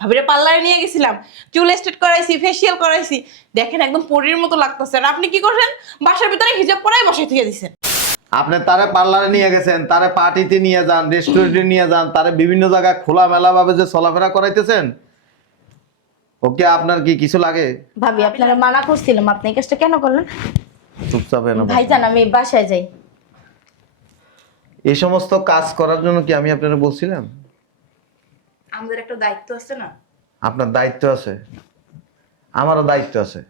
ভাবিরে পার্লারে নিয়ে গেছিলাম, চুল স্ট্রেট করাইছি, ফেসিয়াল করাইছি, দেখেন একদম পরীর মতো লাগতেছে। আর আপনি কি করছেন? বাসার ভিতরে হিজাব পরাই বসাই থেকে দিছেন। আপনি তারে পার্লারে নিয়ে গেছেন, তারে পার্টিতে নিয়ে যান, রেস্টুরেন্টে নিয়ে যান, তারে বিভিন্ন জায়গায় খোলামেলা ভাবে যে চলাফেরা করাইতেছেন, ওকে আপনার কি কিছু লাগে? ভাবি আপনারা মানা করছিলাম, আপনি এই কাজটা কেন করলেন? চুপচাপ এনে বসেন। ভাইজান আমি বাসায় যাই। এই সমস্ত কাজ করার জন্য কি আমি আপনারা বলছিলাম? আমাদের একটা দায়িত্ব আছে না? আপনার দায়িত্ব আছে, আমারও দায়িত্ব আছে।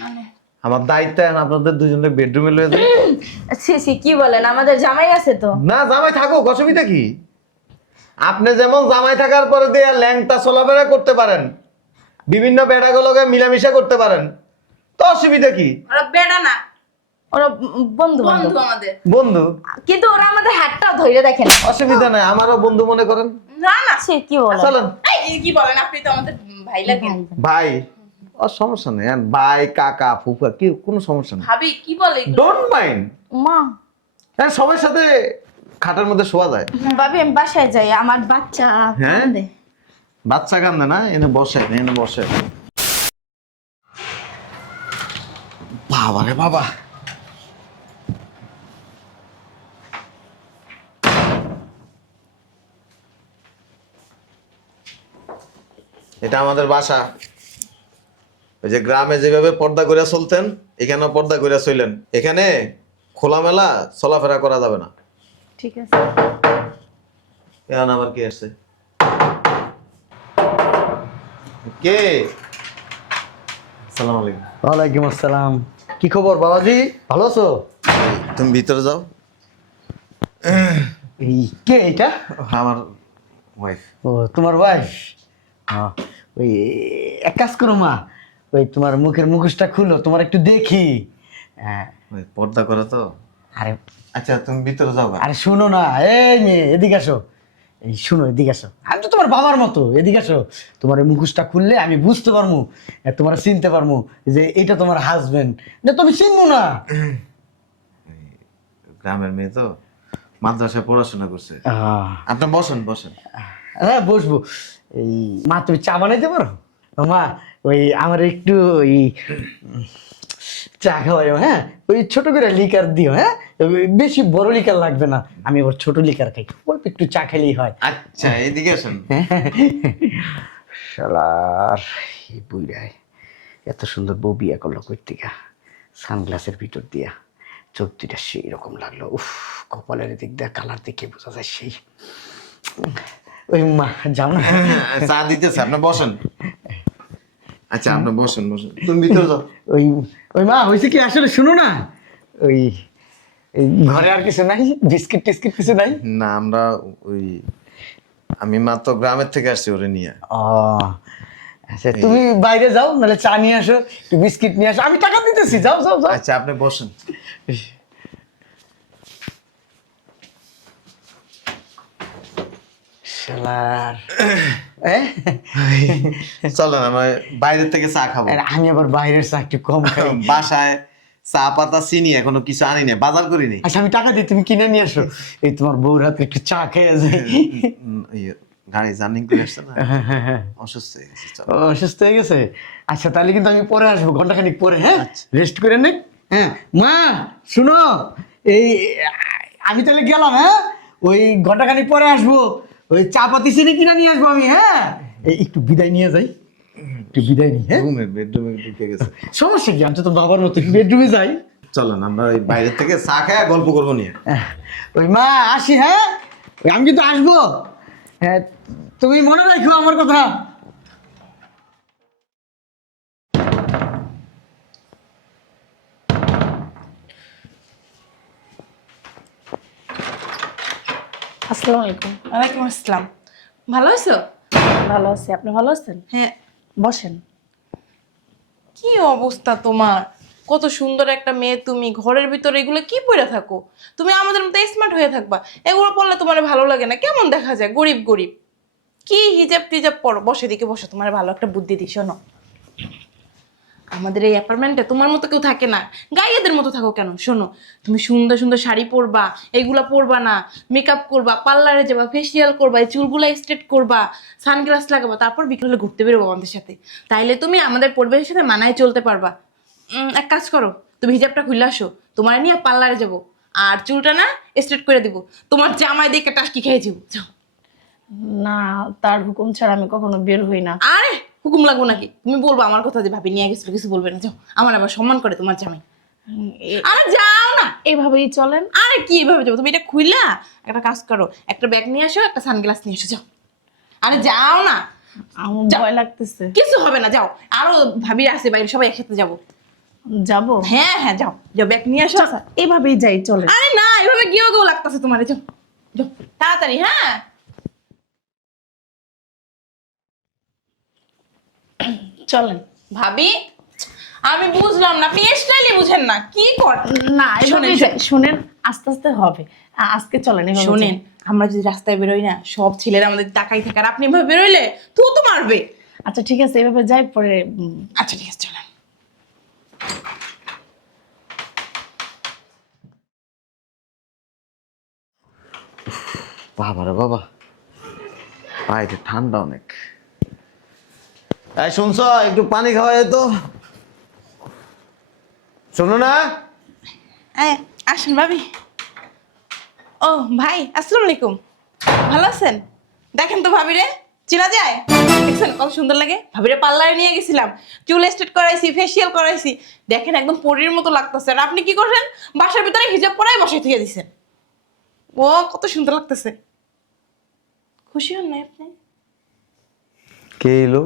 মানে আমার দায়িত্ব এখন আপনাদের দুজনের বেডরুমে লয়ে যান। সি কি বলেন, আমাদের জামাই আছে তো। না, জামাই থাকুক, অসুবিধা কি? আপনি যেমন জামাই থাকার পরে দিয়ে ল্যাংটা চলাফেরা করতে পারেন, বিভিন্ন বেড়াগুলোকে মিলামিশা করতে পারেন, তো অসুবিধা কি? ওরা বেড়া না, ওরা বন্ধু বন্ধু বান্ধব, আমাদের। বন্ধু, কিন্তু ওরা আমাদের হাতটাও ধরে দেখেন। অসুবিধা নাই, আমারও বন্ধু মনে করেন। না না, সে কি বলেন? চলেন। এই কি বলেন, আপনি তো আমাদের ভাই লাগেন। ভাই, ও সমস্যা নেই, ভাই কাকা ফুফা কি কোনো সমস্যা নেই, ভাবি কি বলে এগুলো? Don't mind. মা হ্যাঁ, সবার সাথে খাটের মধ্যে শোয়া যায়। ভাবি আমি বাসায় যাই, আমার বাচ্চা হ্যাঁ? কাঁদে। বাচ্চা কান্দে না, এনে বসে, এনে বসে। বাবা রে বাবা, এটা আমাদের বাসা। ওই যে গ্রামে যেভাবে পর্দা করে চলতেন, এখানেও পর্দা করে চললেন। এখানে খোলামেলা চলাফেরা করা যাবে না। ঠিক আছে। এখন আবার কে আসছে? কে? আসসালামু আলাইকুম। ওয়ালাইকুম আসসালাম। কি খবর বাবাজি, ভালো আছো? তুমি ভিতরে যাও। এই কে এটা? আমার ওয়াইফ। ও তোমার ওয়াইফ? ওই এক কাজ করো মা, ওই তোমার মুখের মুখোশটা খুলো, তোমার একটু দেখি। হ্যাঁ, পর্দা করে তো। আরে আচ্ছা, তুমি ভিতরে যাও। আরে শোনো না, এই মেয়ে এদিকে আসো। এই শোনো, এদিকে আসো, আমি তো তোমার বাবার মতো, এদিকে আসো। তোমার এই মুখোশটা খুললে আমি বুঝতে পারবো, তোমার চিনতে পারবো যে এটা তোমার হাজবেন্ড। না তুমি চিনবো না। গ্রামের মেয়ে তো, মাদ্রাসায় পড়াশোনা করছে। আপনি বসেন বসেন। হ্যাঁ বসবো। এই মা তুমি চা বানাইতে পারো? ও মা, ওই আমার একটু ওই চা খাওয়াইও। হ্যাঁ, ওই ছোট করে লিকার দিও। হ্যাঁ, ওই বেশি বড় লিকার লাগবে না, আমি আবার ছোট লিকার খাই, অল্প একটু চা খেলেই হয়। আচ্ছা, এইদিকে আসেন। শালার এই বুইড়ায় এত সুন্দর বউ বিয়ে করলো কই থেকে? সানগ্লাসের ভিতর দিয়া চোখ দুটা সেই রকম লাগলো। উফ, কপালের দিক দিয়ে কালার দেখে বোঝা যায় সেই। ওই মা যাও না। চা দিতেছে, আপনি বসেন। আচ্ছা, আপনি বসেন বসেন, তুমি ভিতরে যাও। ওই ওই মা হয়েছে কি আসলে শুনো না, ওই এই ঘরে আর কিছু নাই, বিস্কিট টিস্কিট কিছু নাই? না, আমরা ওই আমি মাত্র গ্রামের থেকে আসছি ওরে নিয়ে। ও আচ্ছা, তুমি বাইরে যাও, নাহলে চা নিয়ে আসো, একটু বিস্কিট নিয়ে আসো, আমি টাকা দিতেছি, যাও যাও যাও। আচ্ছা, আপনি বসেন। শালার চলেন, আমরা বাইরের থেকে চা খাবো। আমি আবার বাইরের চা একটু কম খাই। বাসায় চা পাতা চিনি এখনো কিছু আনি না, বাজার করিনি। আচ্ছা আমি টাকা দিই, তুমি কিনে নিয়ে আসো, এই তোমার বউর হাতে একটু চা খেয়ে যায়। গাড়ি জার্নি করে আসছে না, অসুস্থ হয়ে গেছে। চলো। অসুস্থ হয়ে গেছে? আচ্ছা তাহলে কিন্তু আমি পরে আসবো, ঘন্টাখানিক পরে। হ্যাঁ, আচ্ছা। রেস্ট করে নে। হ্যাঁ মা শুনো, এই আমি তাহলে গেলাম। হ্যাঁ, ওই ঘন্টাখানিক পরে আসবো, ওই চা পাতি চিনি কিনে নিয়ে আসবো আমি। হ্যাঁ, এই একটু বিদায় নিয়ে যাই, একটু বিদায় নিই। হ্যাঁ, বেডরুমে ঢুকে গেছে। সমস্যা কি, আমি তো তোর বাবার মতো বেডরুমে যাই। চলেন, আমরা ওই বাইরের থেকে চা খায় গল্প করবো নিয়ে। ওই মা আসি। হ্যাঁ, ওই আমি কিন্তু আসবো। হ্যাঁ, তুমি মনে রাখো আমার কথা। আসসালামু আলাইকুম। ওয়ালাইকুম আসসালাম। ভালো আছো? ভালো আছি, আপনি ভালো আছেন? হ্যাঁ। বসেন। কি অবস্থা তোমার? কত সুন্দর একটা মেয়ে তুমি, ঘরের ভিতরে এগুলো কি পরে থাকো? তুমি আমাদের মতো স্মার্ট হয়ে থাকবা, এগুলো পরলে তোমার ভালো লাগে না, কেমন দেখা যায় গরিব গরিব। কি হিজাব টিজাব পরো, বসে দিকে বসো, তোমার ভালো একটা বুদ্ধি দিই, শোনো। আমাদের এই অ্যাপার্টমেন্টে তোমার মতো কেউ থাকে না, গাইয়েদের মতো থাকো কেন? শোনো, তুমি সুন্দর সুন্দর শাড়ি পরবা, এগুলা পরবা না, মেকআপ করবা, পার্লারে যাবা, ফেসিয়াল করবা, এই চুলগুলা স্ট্রেট করবা, সানগ্লাস লাগাবা, তারপর বিকেলে ঘুরতে বেরোবো আমাদের সাথে। তাইলে তুমি আমাদের পরিবেশের সাথে মানায় চলতে পারবা। এক কাজ করো, তুমি হিজাবটা খুলে আসো, তোমার নিয়ে পার্লারে যাবো, আর চুলটা না স্ট্রেট করে দিব। তোমার জামাই দেখে টাসকি খেয়ে যাবো। যাও। না, তার হুকুম ছাড়া আমি কখনো বের হই না। আরে হুকুম লাগবো নাকি? তুমি বলবো আমার কথা যে ভাবি নিয়ে গেছিল, কিছু বলবে না। যাও, আমার আবার সম্মান করে তোমার জামাই। আরে যাও না। এভাবেই চলেন। আরে কি এভাবে যাবো? তুমি এটা খুইলা একটা কাজ করো, একটা ব্যাগ নিয়ে আসো, একটা সানগ্লাস নিয়ে এসো। যাও, আরে যাও না। আমার ভয় লাগতেছে। কিছু হবে না, যাও। আরো ভাবি আছে বাইরে, সবাই একসাথে যাবো। যাবো? হ্যাঁ হ্যাঁ, যাও যাও, ব্যাগ নিয়ে আসো। আচ্ছা, এভাবেই যাই, চলেন। আরে না, এভাবে গিয়েও গেও লাগতেছে তোমার। যাও যাও তাড়াতাড়ি। হ্যাঁ চলেন। ভাবি, আমি বুঝলাম না, আপনি স্টাইলে বুঝেন না, কি কর। না, এভাবেই শোনেন, যাই। শুনেন, আস্তে আস্তে হবে। আজকে চলেন, এভাবে শোনেন, যাই। আমরা যদি রাস্তায় বেরোই না, সব ছেলেরা আমাদের তাকাই থাকে, আর আপনি এভাবে বেরোইলে তো মারবে। আচ্ছা ঠিক আছে, এভাবে যাই, পরে আচ্ছা ঠিক আছে, চলেন। বাবা রে বাবা, বাইরে ঠান্ডা অনেক। এই শুনছ, একটু পানি খাওয়া তো। শোনো না, আসেন ভাবি। ও ভাই, আসসালামু আলাইকুম। ভালো আছেন? দেখেন তো ভাবিরে, চেনা যায়? দেখছেন কত সুন্দর লাগে? ভাবিরে পার্লারে নিয়ে গেছিলাম, চুল স্ট্রেট করাইছি, ফেসিয়াল করাইছি। দেখেন একদম পরীর মতো লাগতেছে। আর আপনি কি করছেন? বাসার ভিতরে হিজাব পরাই বসাই থেকে দিছেন। ও কত সুন্দর লাগতেছে। খুশি হন না আপনি? কে এলো?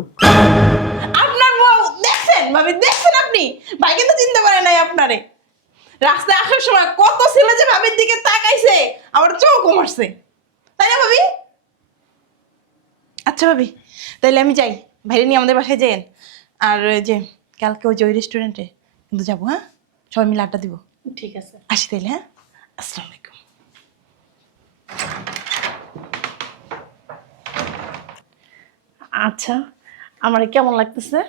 আপনার বউ। দেখছেন ভাবি, দেখছেন আপনি? ভাই কিন্তু চিনতে পারে নাই আপনারে। রাস্তায় আসার সময় কত ছেলে যে ভাবির দিকে তাকাইছে, আবার চোখও মারছে, তাই না ভাবি? আচ্ছা ভাবি, তাইলে আমি যাই, ভাইরে নিয়ে আমাদের বাসায় যাইয়েন। আর ওই যে কালকে ওই যে ওই রেস্টুরেন্টে কিন্তু যাবো। হ্যাঁ, সবাই মিলে আড্ডা দিব। ঠিক আছে। আসি তাইলে। হ্যাঁ, আসসালামু আলাইকুম। আচ্ছা, আমার কেমন লাগতেছে?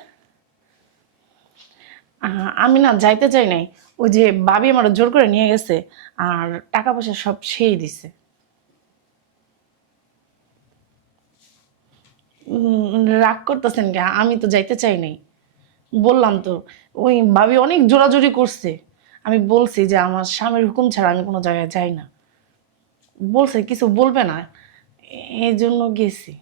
আমি না যাইতে চাই নাই। ওই যে ভাবি আমার জোর করে নিয়ে গেছে, আর টাকা পয়সা সব সেই দিছে। রাগ করতেছেন কে? আমি তো যাইতে চাই নাই। বললাম তো, ওই ভাবি অনেক জোরাজুরি করছে। আমি বলছি যে আমার স্বামীর হুকুম ছাড়া আমি কোনো জায়গায় যাই না। বলছে কিছু বলবে না, এই জন্য গেছি।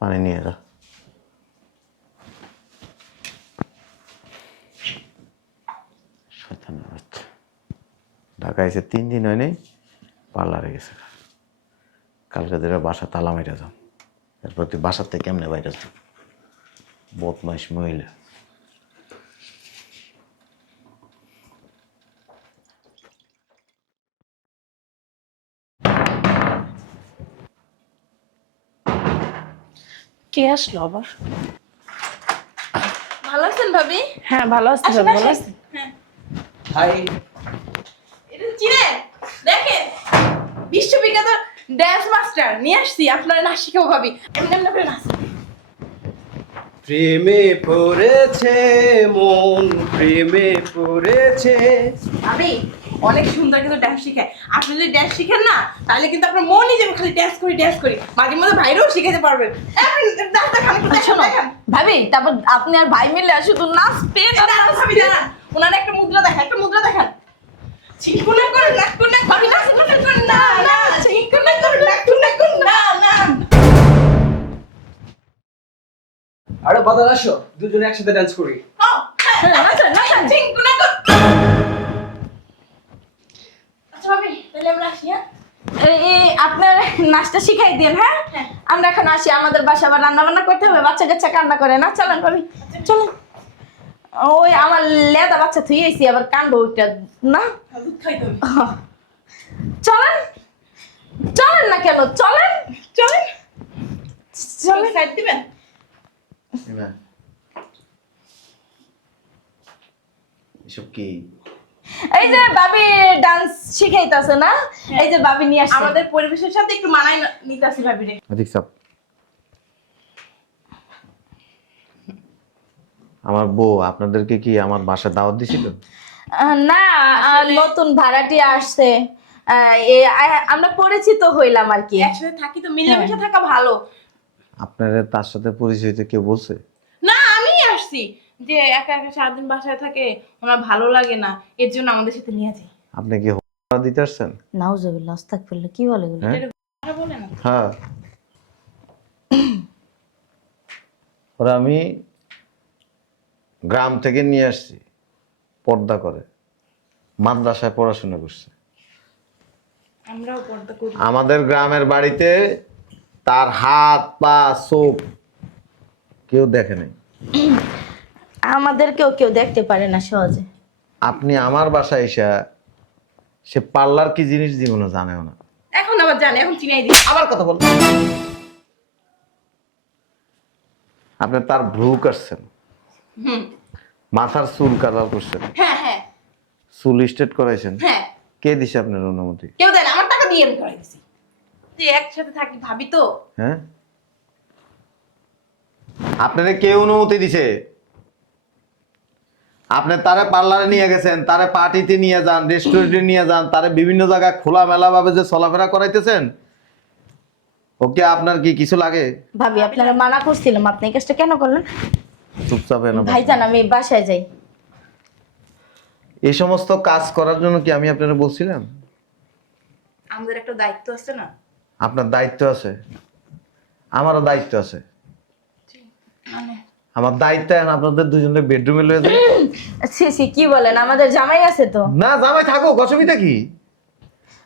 পানি নিয়ে যা। শয়তানের বাচ্চা। ঢাকা এসে 3 দিন হয় নাই, পার্লারে গেছে। কালকে ধরে বাসা তালা মাইরা যাও। এরপর তুই বাসার থেকে কেমনে বাইরে যাও? বদমাইশ মহিলা। কে আসলো আবার? ভালো আছেন ভাবি? হ্যাঁ, ভালো আছি। আসেন, ভালো আসেন। আছি। হ্যাঁ, হাই। এটা চিনেন? দেখেন, বিশ্ববিখ্যাত ড্যান্স মাস্টার নিয়ে আসছি, আপনারা নাচ শিখাবো ভাবি। এমনি এমনি করে নাচ। প্রেমে পড়েছে মন, প্রেমে পড়েছে। ভাবি অনেক সুন্দর কিন্তু ড্যান্স শিখায়। আপনি যদি ড্যান্স শিখেন না, তাহলে কিন্তু আপনার মনই যাবে খালি ড্যান্স করি ড্যান্স করি। মাঝে মধ্যে ভাইরাও শিখাতে পারবেন। ডান্স দেখান, একটু দেখান, দেখান। ভাবি, তারপর আপনি আর ভাই মিলে শুধু নাচতেন আর দাঁড়ান ভাবি, দাঁড়ান। ওনার একটা মুদ্রা দেখান, একটা মুদ্রা দেখান। ছিকুনা করে লাকুনা ভাবি, নাচকুনা করে না না, ছিকুনা করে লাকুনা করে না না। আরে বাদার আসো, দুজনে একসাথে ডান্স করি। ও হ্যাঁ, নাচেন নাচেন, ছিকুনা করে। আচ্ছা ভাবি, তাহলে আমরা আসি। হ্যাঁ, আপনার নাচটা শিখাই দিন। হ্যাঁ, আমরা এখন আসি, আমাদের বাসা আবার রান্না বান্না করতে হবে, বাচ্চা কাচ্চা কান্না করে না। চলেন ভাবি, চলেন। ওই আমার লেদা বাচ্চা থুয়েছি, আবার কান্দবো ওইটা না। দুধ খাইতে হবে। চলেন, চলেন না কেন, চলেন চলেন, চলেন। সাইড দিবেন। এসব কি? এই যে ভাবি ডান্স শিখাইতাছে না, এই যে ভাবি নিয়ে আসছে। আমাদের পরিবেশের সাথে একটু মানাই নিতাছি ভাবিরে। অধিক চাপ। আমার বউ আপনাদেরকে কি আমার বাসায় দাওয়াত দিছিল? না, নতুন ভাড়াটি আসছে, আমরা পরিচিত হইলাম আর কি। একসাথে থাকি তো মিলেমিশে থাকা ভালো। আপনারা তার সাথে পরিচয় হইতে কেউ বলছে? না আমি আসছি যে একা একা সারাদিন বাসায় থাকে, ওনার ভালো লাগে না, এর জন্য আমাদের সাথে নিয়ে যাই। আপনি কি হোমা দিতে আসছেন? নাউজুবিল্লাহ, আস্তাগফিরুল্লাহ, কি বলে এগুলো? হ্যাঁ কথা বলে না। হ্যাঁ। ওরা আমি গ্রাম থেকে নিয়ে আসছি, পর্দা করে মাদ্রাসায় পড়াশোনা করছে। আমরাও পর্দা করি। আমাদের গ্রামের বাড়িতে তার হাত পা চোখ কেউ দেখে নাই। আমাদেরকেও কেউ দেখতে পারে না সহজে। আপনি আমার বাসায় এসে সে পার্লার কি জিনিস জীবনে জানেও না। এখন আবার জানে, এখন চিনাই দিই। আবার কথা বল। আপনি তার ভ্রু কাটছেন, হুম, মাথার চুল কালার করছেন, হ্যাঁ হ্যাঁ চুল স্ট্রেট করাইছেন। হ্যাঁ। কে দিছে আপনার অনুমতি? কেউ দেয় না, আমার টাকা দিয়ে আমি করাই দিছি। তুই একসাথে থাকি ভাবি তো। হ্যাঁ, আপনারে কে অনুমতি দিছে? আপনি তারে পার্লারে নিয়ে গেছেন, তারে পার্টিতে নিয়ে যান, রেস্টুরেন্টে নিয়ে যান, তারে বিভিন্ন জায়গায় খোলামেলা ভাবে যে চলাফেরা করাইতেছেন, ওকে আপনার কি কিছু লাগে? ভাবি আপনারা মানা করছিলাম, আপনি এই কাজটা কেন করলেন? চুপচাপ এনে বসেন। ভাইজান আমি বাসায় যাই। এই সমস্ত কাজ করার জন্য কি আমি আপনারা বলছিলাম? আমাদের একটা দায়িত্ব আছে না। আপনার দায়িত্ব আছে, আমারও দায়িত্ব আছে। মানে আমার দায়িত্ব এখন আপনাদের দুজনের বেডরুমে লয়ে যায়। সি কি বলেন, আমাদের জামাই আছে তো। না, জামাই থাকুক, অসুবিধা কি?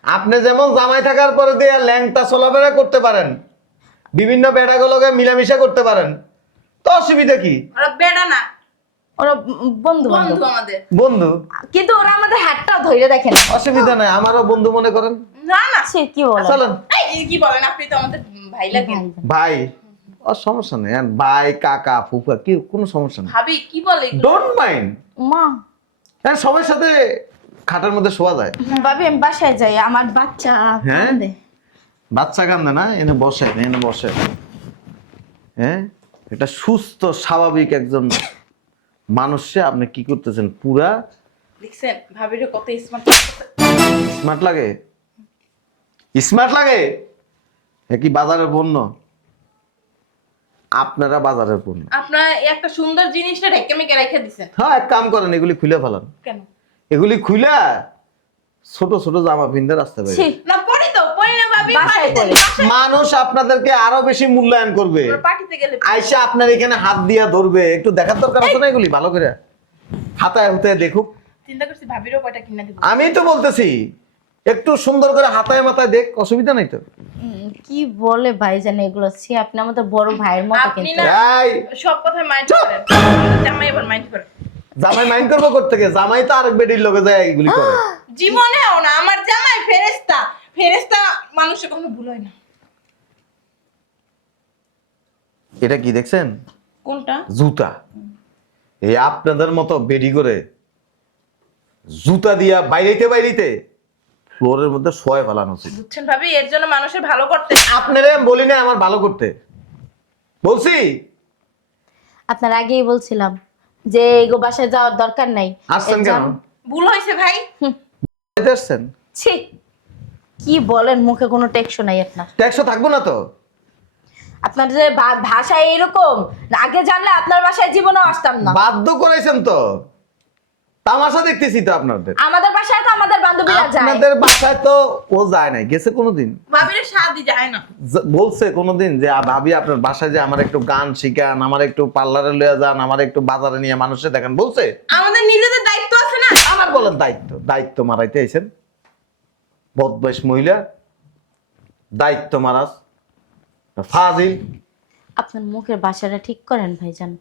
আপনি যেমন জামাই থাকার পরে দিয়ে ল্যাংটা চলাফেরা করতে পারেন, বিভিন্ন বেড়াগুলোকে মিলামিশা করতে পারেন, তো অসুবিধা কি? ওরা বেড়া না, ওরা বন্ধু বন্ধু বান্ধব, আমাদের। বন্ধু, কিন্তু ওরা আমাদের হাতটাও ধরে দেখে না। অসুবিধা নাই, আমারও বন্ধু মনে করেন। না না, সে কি বলেন? চলেন। এই কি বলেন, আপনি তো আমাদের ভাই লাগেন। ভাই, ও সমস্যা নেই, আর ভাই কাকা ফুফা কি কোনো সমস্যা নেই, ভাবি কি বলে এগুলো? Don't mind. মা, হ্যাঁ, সবার সাথে খাটের মধ্যে শোয়া যায়। ভাবি আমি বাসায় যাই, আমার বাচ্চা হ্যাঁ? কাঁদে। বাচ্চা কান্দে না, এনে বসে, এনে বসে। হ্যাঁ, এটা সুস্থ স্বাভাবিক একজন মানুষে আপনি কি করতেছেন? পুরা দেখছেন ভাবির কত স্মার্ট। স্মার্ট লাগে, স্মার্ট লাগে। এ কি বাজারের পণ্য? আপনারা বাজারের পণ্য। আপনার এই একটা সুন্দর জিনিসটা ঢেকে মেকে রেখে দিছেন হ্যাঁ, এক কাম করেন, এগুলি খুলে ফেলান। কেন? এগুলি খুলে ছোট ছোট জামা পিনতে রাস্তা বাইরে। ছি, না পড়ি তো, পড়ি না ভাবি, বাসায় পার্টিতে পড়ি। মানুষ আপনাদেরকে আরো বেশি মূল্যায়ন করবে। পার্টিতে গেলে আইসা আপনার এখানে হাত দিয়া ধরবে, একটু দেখার দরকার আছে না? এগুলি ভালো করে হাতায় হুতায় দেখুক। চিন্তা করছি ভাবিরও কয়টা কিনা দিব। আমি তো বলতেছি একটু সুন্দর করে হাতায় মাথায় দেখ, অসুবিধা নাই তো। কি বলে ভাইজান এগুলো? ছি, আপনি আমাদের বড় ভাইয়ের মতো আপনি কিন্তু। না এই সব কথা মাইন্ড করেন, জামাই এবার মাইন্ড করেন। জামাই মাইন্ড করবো করতে গিয়ে, জামাই তো আরেক বেডির লোকে যায় এগুলি করে। জীবনেও না, আমার জামাই ফেরেশতা। ফেরেশতা মানুষের কখনো ভুল হয় না। এটা কি দেখছেন? কোনটা? জুতা। এই আপনাদের মতো বেডি করে জুতা দিয়া বাইরেতে বাইরেতে ফ্লোরের মধ্যে শোয় ফেলানো উচিত। বুঝছেন ভাবি, এর জন্য মানুষের ভালো করতে। আপনারা বলি না আমার ভালো করতে, বলছি। আপনার আগেই বলছিলাম যে এগো বাসায় যাওয়ার দরকার নাই। আসছেন কেন? ভুল হয়েছে ভাই। বাড়িতে আসছেন, ছি, কি বলেন? মুখে কোনো টেকশো নাই আপনার। ট্যাক্সও থাকবো না তো। আপনার যে ভাষা এরকম, আগে জানলে আপনার বাসায় জীবনেও আসতাম না। বাধ্য করাইছেন তো, তামাশা দেখতেছি তো আপনাদের। আমাদের বাসায় তো আমাদের বান্ধবীরা যায়। আপনাদের বাসায় তো ও যায় নাই, গেছে কোনোদিন? ভাবির শাদি যায় না। বলছে কোনোদিন যে ভাবি আপনার বাসায় যে আমার একটু গান শিখান, আমার একটু পার্লারে লয়ে যান, আমার একটু বাজারে নিয়ে মানুষে দেখেন? বলছে? আমাদের নিজেদের দায়িত্ব আছে না। আমার বলেন দায়িত্ব, দায়িত্ব মারাইতে আইছেন বদমাইশ মহিলা, দায়িত্ব মারাস ফাজিল। আপনার মুখের বাসাটা ঠিক করেন ভাইজান,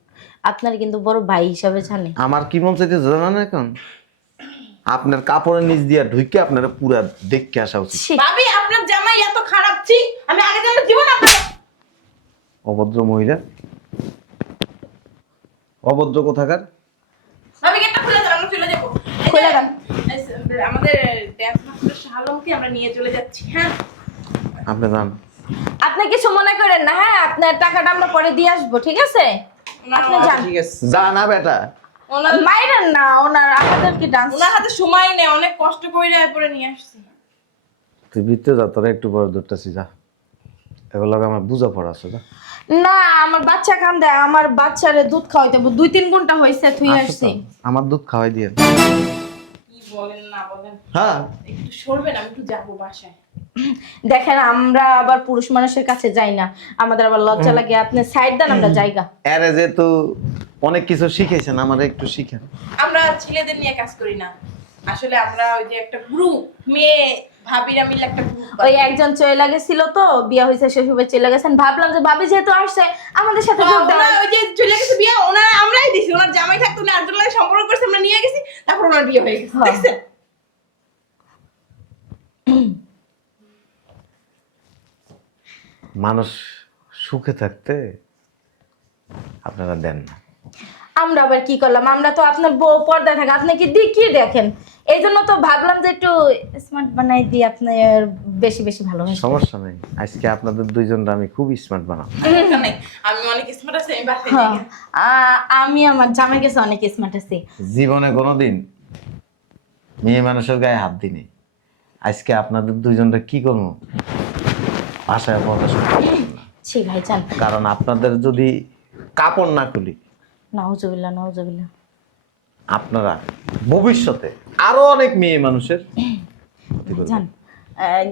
আপনার কিন্তু বড় ভাই হিসাবে জানে। আমার কি মন চাইতে জানেন এখন? আপনার কাপড়ের নিচ দিয়া ঢুকে আপনারা পুরা দেখে আসা উচিত। ছি, ভাবি আপনার জামাই এত খারাপ, ছি, আমি আগে জানলে জীবন আপনার। অভদ্র মহিলা, অভদ্র কোথাকার। ভাবি গেটটা খুলে দেন, আমরা চলে যাবো। খুলে দেন। আমাদের ড্যান্স মাস্টার শালমকে আমরা নিয়ে চলে যাচ্ছি। হ্যাঁ, আপনি যান। আপনি কিছু মনে করেন না, হ্যাঁ আপনার টাকাটা আমরা পরে দিয়ে আসবো, ঠিক আছে? আপনি যান। ঠিক আছে। যা না বেটা। ওনার মাইরেন না, ওনার আমাদেরকে ডান্স ওনার হাতে সময় নেই, অনেক কষ্ট করে এরপরে নিয়ে আসছি। তুই ভিতরে যা, তোরা একটু পরে ধরতেছি যা। এগুলো আমার বুঝা পড়া আছে যা। না, আমার বাচ্চা কান্দে, আমার বাচ্চারে দুধ খাওয়াইতে হবে। 2-3 ঘন্টা হয়েছে তুই আসো আসছি। তো, আমার দুধ খাওয়াই দিয়ে। কি বলেন না বলেন, হ্যাঁ, একটু সরবেন, আমি একটু যাবো বাসায়। দেখেন আমরা আবার পুরুষ মানুষের কাছে যাই না, আমাদের আবার লজ্জা লাগে। আপনি সাইড দেন, আমরা জায়গা। এরে যেহেতু অনেক কিছু শিখেছেন, আমার একটু শিখেন। আমরা ছেলেদের নিয়ে কাজ করি না, আসলে আমরা ওই যে একটা গ্রুপ, মেয়ে ভাবিরা মিলে একটা গ্রুপ। ওই একজন চলে গেছিল তো, বিয়ে হয়েছে, শ্বশুরবাড়ি চলে গেছেন, ভাবলাম যে ভাবি যেহেতু আসছে আমাদের সাথে যোগ দেয়। ওই যে চলে গেছে বিয়ে, ওনারা আমরাই দিছি। ওনার জামাই থাকতো না, আরেকজন লাগে সম্পর্ক করছে, আমরা নিয়ে গেছি, তারপর ওনার বিয়ে হয়ে গেছে। হ্যাঁ। দেখছেন? মানুষ সুখে থাকতে আপনারা দেন না। আমরা আবার কি করলাম? আমরা তো আপনার বউ পর্দায় থাকে, আপনি কি কি দেখেন? এই জন্য তো ভাবলাম যে একটু স্মার্ট বানাই দিই, আপনার বেশি বেশি ভালো হয়। সমস্যা নেই, আজকে আপনাদের দুইজনটা আমি খুব স্মার্ট বানাবো। সমস্যা নাই, আমি অনেক স্মার্ট আছি, আমি বাসায় নিয়ে গেছি। আমি আমার জামাই কাছে অনেক স্মার্ট আছি। জীবনে কোনোদিন মেয়ে মানুষের গায়ে হাত দিইনি। আজকে আপনাদের দুইজনটা কি করবো ভাষায় প্রকাশ করতে পারবো না। ছি ভাইজান, কারণ আপনাদের যদি কাপড় না খুলি, নাউজুবিল্লাহ নাউজুবিল্লাহ। আপনারা ভবিষ্যতে আরো অনেক মেয়ে মানুষের ক্ষতি করবেন। জান,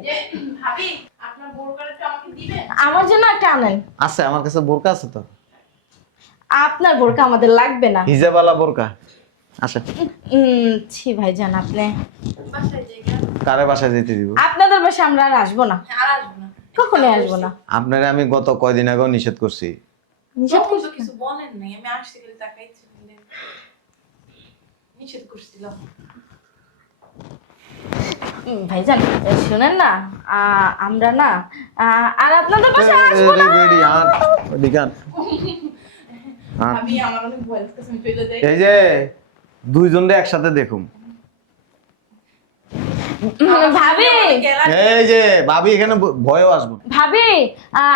যে ভাবি, আপনার বোরকাটা একটু আমাকে দিবেন? আমার জন্য একটা আনেন। আছে, আমার কাছে বোরকা আছে তো, আপনার বোরকা আমাদের লাগবে না। হিজাবালা বোরকা আছে। ছি ভাইজান, আপনি বাসায় যাই গা। কারে বাসায় যেতে দিব? আপনাদের বাসায় আমরা আর আসবো না, আর আসবো না। কখনোই আসবো না। আপনারা আমি গত কয়দিন আগেও নিষেধ করছি। তখন তো কিছু বলেন নাই, আমি আসছি খালি তাকাইছি, নিষেধ করছিলাম। ভাইজান শুনেন না, আমরা না আর আপনাদের বাসায় আসবো না। বেডি আর ওদিকে আন। আর ভাবি, আমার অনেক ভয় লাগতেছে, আমি চলে যাই। এই যে দুইজনরে একসাথে দেখুন। ভাবি, এই যে ভাবি এখানে ভয়ও আসবো। ভাবি,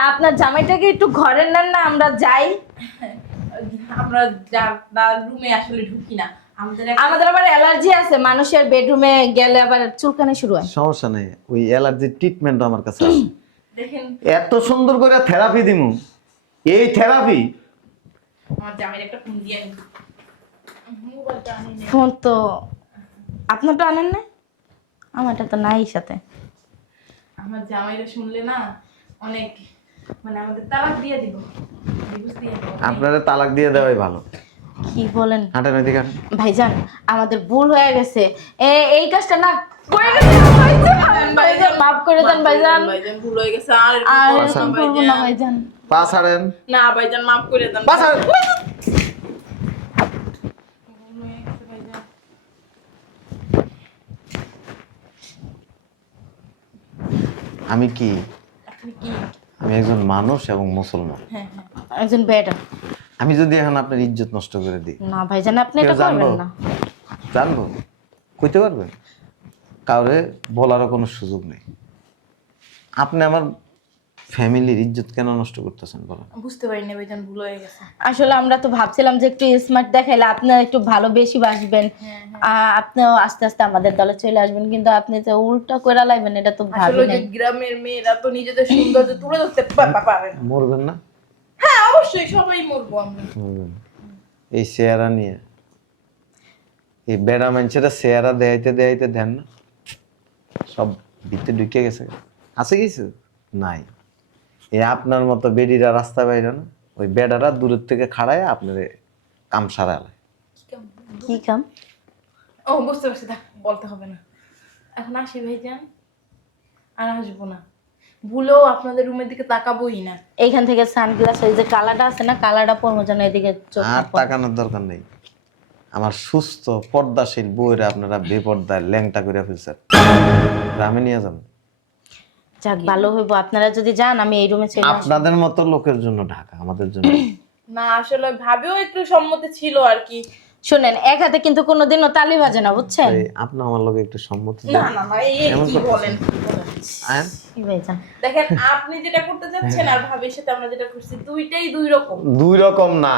আপনার জামাইটাকে একটু ঘরে নেন না, আমরা যাই। আমরা রুমে আসলে ঢুকি না, আমাদের আবার অ্যালার্জি আছে, মানুষের বেডরুমে গেলে আবার চুলকানি শুরু হয়। সমস্যা নেই, ওই অ্যালার্জির ট্রিটমেন্ট আমার কাছে আছে। দেখেন এত সুন্দর করে থেরাপি দিমু, এই থেরাপি। আমার জামাইয়ের একটা ফোন দিয়ে আনি। মোবাইলটা আনি নাই। ফোন তো আপনারটা আনেন না, আমারটা তো নাই সাথে। আমার জামাইরা শুনলে না অনেক, মানে আমাদের তালাক দিয়ে দিব, ডিভোর্স দিয়ে দিব। আপনারা তালাক দিয়ে দেওয়াই ভালো। কি বলেন হাঁটেন ওইদিকে হাঁটেন। ভাইজান? আমাদের ভুল হয়ে গেছে, এই কাজটা না করে গেছে। ভাইজান মাফ করে দেন ভাইজান, ভাইজান ভুল হয়ে গেছে, আর আর এরকম এরকম করবো করবো না না ভাইজান। পা ছাড়েন, না ভাইজান, মাফ করে দেন। পা ছাড়েন। ভুল হয়ে গেছে ভাইজান। আমি কি? আপনি কি? আমি একজন মানুষ এবং মুসলমান। হ্যাঁ হ্যাঁ, একজন বেটা। আমি যদি এখন আপনার ইজ্জত নষ্ট করে দিই, না ভাইজান, আপনি কেউ এটা জানবো? করবেন না। জানবো? কইতে পারবেন? কাউরে বলারও কোনো সুযোগ নেই। আপনি আমার ফ্যামিলির ইজ্জত কেন নষ্ট করতেছেন বলেন? বুঝতে পারিনি ভাইজান, ভুল হয়ে গেছে। আসলে আমরা তো ভাবছিলাম যে একটু স্মার্ট দেখাইলে আপনারা একটু ভালো বেশি বাসবেন, আপনিও আস্তে আস্তে আমাদের দলে চলে আসবেন, কিন্তু আপনি তো উল্টা করে লাইবেন, এটা তো আসলে ভাবি ওই যে নাই। গ্রামের মেয়েরা তো নিজেদের সৌন্দর্য তুলে ধরতে পারে না। মরবেন না? হ্যাঁ অবশ্যই, সবাই মরবো আমরা। মরবেন। এই চেহারা নিয়ে এই বেড়া মানুষেরা চেহারা দেখাইতে দেখাইতে দেন না, সব ভিতরে ঢুকে গেছে। আছে কিছু নাই। এই আপনার মতো বেডিরা রাস্তা বাইরে না, ওই বেডারা দূরের থেকে খাড়ায় আপনার কাম সারালে। কি কাম? ও বুঝতে পারছি, থাক বলতে হবে না। এখন আসি ভাইজান, আর আসবো না, ভুলেও আপনাদের রুমের দিকে তাকাবোই না। এইখান থেকে সানগ্লাস, ওই যে কালারটা আছে না, কালারটা পরবো যেন এদিকে চোখ না আর পড়ে। তাকানোর দরকার নেই। আমার সুস্থ পর্দাশীল বউরা আপনারা বেপর্দায় ল্যাংটা করে ফেলছেন। গ্রামে নিয়ে যান। যাক ভালো হইব, আপনারা যদি যান আমি এই রুমে চলে আসবো। আপনাদের মতো লোকের জন্য ঢাকা, আমাদের জন্য। না আসলে ভাবেও একটু সম্মতি ছিল আর কি। শোনেন, এক হাতে কিন্তু কোনোদিনও তালি বাজে না, বুঝছেন? আপনি আমার লগে একটু সম্মতি না দেন। না না, এই এমন কি করতেছেন? বলেন? আয়েন। কি ভাইজান? দেখেন আপনি যেটা করতে যাচ্ছেন আর ভাবির সাথে আমরা যেটা করছি দুইটাই দুই রকম। দুই রকম না,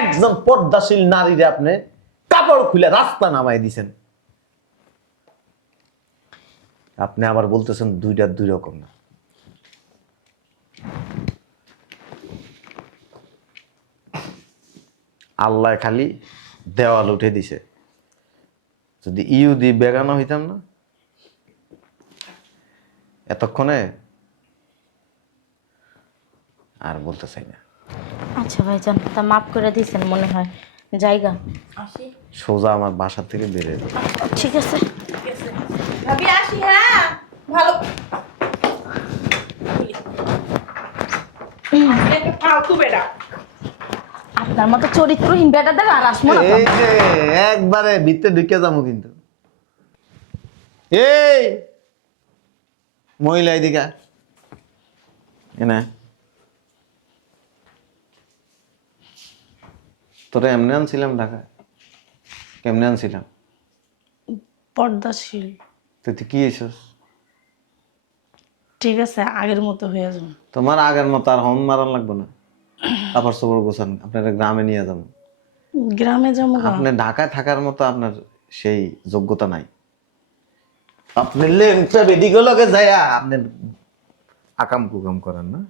একজন পর্দাশীল নারীরে আপনি কাপড় খুলে রাস্তা নামাই দিছেন, আপনি আবার বলতেছেন দুইটা দুই রকম না। আল্লাহ খালি দেওয়াল উঠে দিছে, যদি ইহুদি বেগানা হইতাম না এতক্ষণে আর বলতে চাই না। আচ্ছা ভাইজান, তা মাফ করে দিয়েছেন মনে হয়। জায়গা আসি, সোজা আমার বাসা থেকে বেরিয়ে যাবে। ঠিক আছে। ঠিক আছে ভাবি, আসি। হ্যাঁ, ভালো। আপনি একটা ফালতু বেটা। আপনার মতো চরিত্রহীন বেটাদের আর আসবো না তো। এই যে একবারে ভিতরে ঢুকে যাবো কিন্তু। এই মহিলা এদিকে আয়। এনে তোরা এমনি আনছিলাম ঢাকায়, কেমনে আনছিলাম? পর্দাশীল। তুই কি এসস? ঠিক আছে, আগের মতো হয়ে যাবে। তোমার আগের মতো আর হর্ন মারান লাগবে না, কাপড় চোপড় গোছান, আপনার গ্রামে নিয়ে যাবো। গ্রামে যাবো গা। আপনি ঢাকায় থাকার মতো আপনার সেই যোগ্যতা নাই। আপনি লেংটা বেদিগুলোকে যাইয়া আপনি আকাম কুকাম করেন না,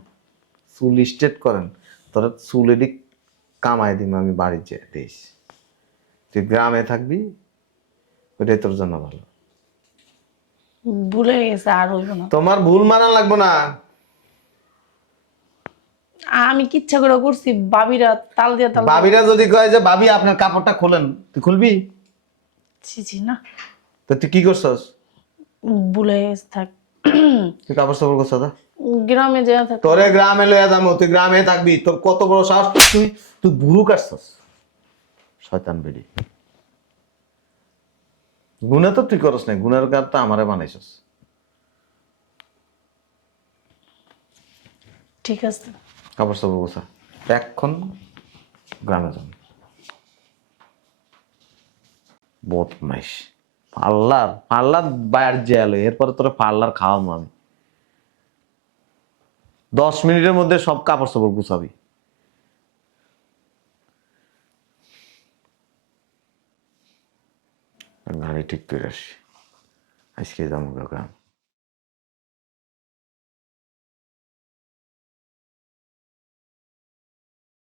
চুল স্ট্রেট করেন, তোর চুল এদিক কামাই দিম আমি বাড়ির যে দিস। তুই গ্রামে থাকবি, ওইটাই তোর জন্য ভালো। ভুলে গেছে, আর হইব না। তোমার ভুল মানা লাগবো না। আমি কিচ্ছা করে করছি, ভাবিরা তাল দিয়ে তাল দিয়ে- ভাবিরা যদি কয় যে ভাবি আপনার কাপড়টা খোলেন, তুই খুলবি? ছি ছি না, তো তুই কি করছস? ভুলে গেছে, থাক। তুই কাপড় চাপড় করছস না? গ্রামে যাওয়া থাক। তোরে গ্রামে লইয়া যাবো, তুই গ্রামে থাকবি। তোর কত বড় সাহস, তুই তুই বুড়ু কাটছস, শয়তান বেডি। গুণা তো তুই করস নাই, গুণার কার তো আমারে বানাইছস। ঠিক আছে। কাপড় চাপড় গোছা, এখন গ্রামে যাবো। বদমাইশ, পার্লার পার্লার বাইর যে এলো, এরপরে তোরা পার্লার খাওয়াবো আমি। 10 মিনিটের মধ্যে সব কাপড় চাপড় গুছাবি। গাড়ি ঠিক করে আসি, আজকে যাবো গ্রাম।